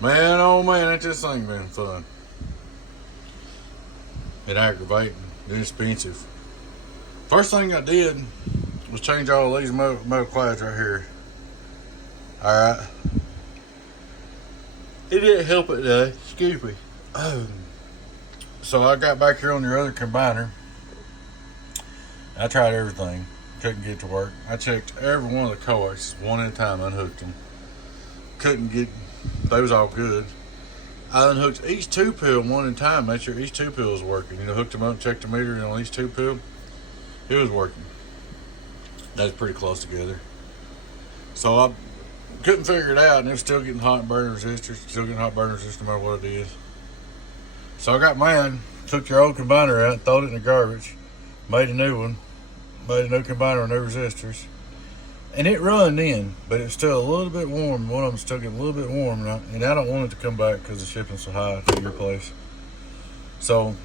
Man, oh man, ain't this thing been fun. It aggravating, it's expensive. First thing I did was change all these metal clads right here. Alright. It didn't help it though, excuse me. So I got back here on your other combiner. I tried everything, couldn't get it to work. I checked every one of the coaxes, one at a time, unhooked them. Couldn't get, they was all good. I unhooked each 2-pill one at a time, made sure each 2-pill was working. Hooked them up, checked the meter, and on each 2-pill, it was working. That was pretty close together. So I couldn't figure it out, and it was still getting hot and burning resistors, no matter what I did. So I got mad, took your old combiner out, throwed it in the garbage, made a new one, made a new combiner with new resistors. And it run then, but it's still a little bit warm. One of them still getting a little bit warm, and I don't want it to come back because the shipping's so high to your place. So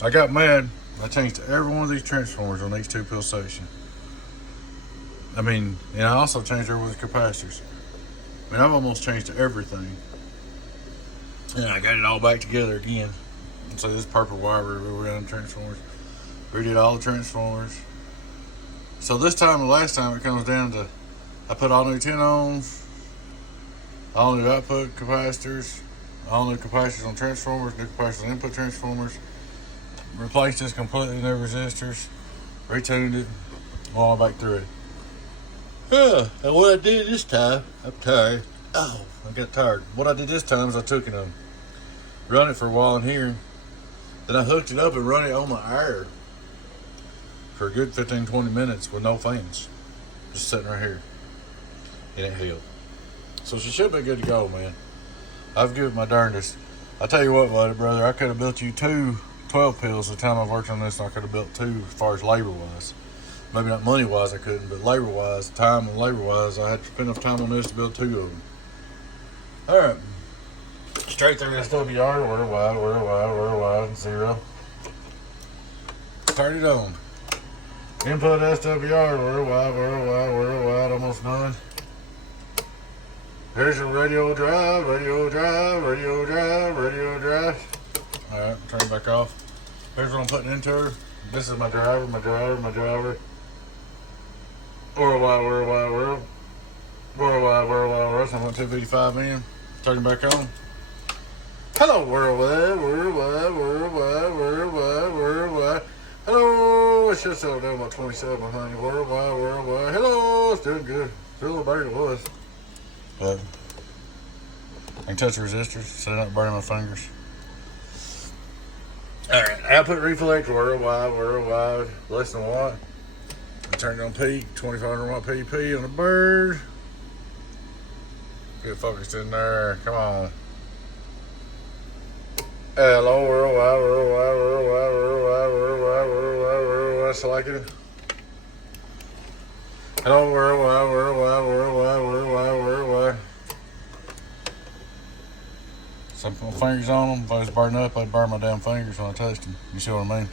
I got mad. I changed every one of these transformers on each 2-pill section. And I also changed every one of the capacitors. I've almost changed everything. And I got it all back together again. So this purple wire around the transformers. Redid all the transformers. So this time, the last time, it comes down to, I put all new 10 ohms, all new output capacitors, all new capacitors on transformers, new capacitors on input transformers, replaced this completely new resistors, retuned it, all back through it. Yeah, and what I did this time, I'm tired. Oh, I got tired. What I did this time is I took it run it for a while in here, then I hooked it up and run it on my air for a good 15-20 minutes with no fans, just sitting right here, and it held. So she should be good to go, man. I've given it my darndest. I tell you what, brother, I could have built you 2 12-pills the time I've worked on this. And I could have built 2 as far as labor wise. Maybe not money wise I couldn't, but labor wise, time and labor wise, I had to spend enough time on this to build 2 of them. All right, straight through SWR, wire, 0. Turn it on. Input SWR, worldwide, almost done. There's your radio drive. Alright, turn it back off. Here's what I'm putting into her. This is my driver. Worldwide. So I'm going to 255 in. Turn it back on. Hello, worldwide. Hello, it should settle down about 2700. Worldwide. Hello, it's doing good. It's a little better than it was. But I can touch the resistors so they're not burning my fingers. Alright, output reflect, worldwide, less than a watt. I turned it on peak, 2500 watt PP on the bird. Get focused in there, come on. Hello, worldwide, selected it. Hello, worldwide. So I put my fingers on them. If I was burning up, I'd burn my damn fingers when I touched them. You see what I mean?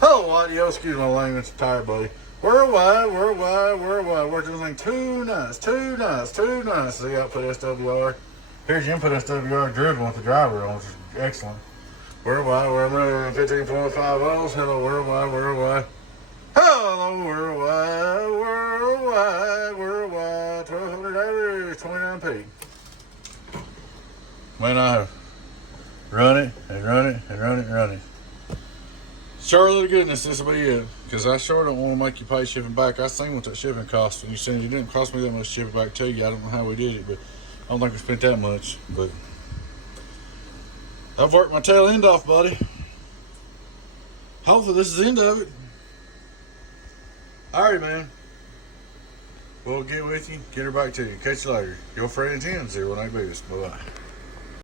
Hello, audio. Excuse my language. I'm tired, buddy. Worldwide. Worked this thing too nice. The output SWR. Here's your input SWR driven with the driver on, which is excellent. Worldwide, we're running 15.5 volts. Hello, worldwide. Hello, worldwide. 1200 29p. When I run it. Charlotte, goodness, this will be it. Because I sure don't want to make you pay shipping back. I seen what that shipping cost, and you said it didn't cost me that much shipping back to you. I don't know how we did it, but I don't think we spent that much. But I've worked my tail end off, buddy. Hopefully this is the end of it. Alright, man. We'll get with you, get her back to you. Catch you later. Your friend 10 08 Boost. Bye-bye.